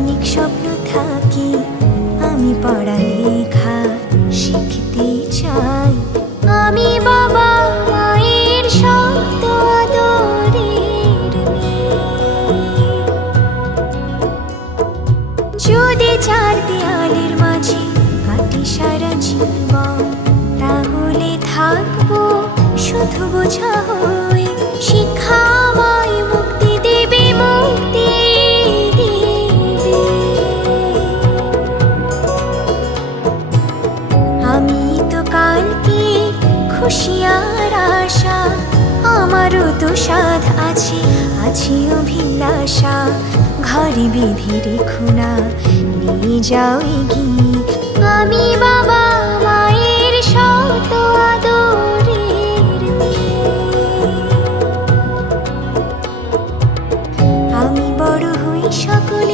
অনেক স্বপ্ন থাকে, আমি পড়ালেখা শিখতে চাই। আমি বাবা মায়ের শত আদরের মেয়ে। যদি চার দেয়ালের মাঝে হাঁটি সারা জীবন, তাহলে থাকবো শুধু বোঝা হয়ে। শিক্ষা আমায় মুক্তি দেবে, মুক্তি দেবে। আমি তো কালকে খুশি আর আশা, আমারও তো সাধ আছে, আছে অভিলাষা। ঘরে বেঁধে রেখো না, নিয়ে যাও এগিয়ে। আমি বাবা মায়ের শত আদরের মেয়ে। আমি বড় হই সকল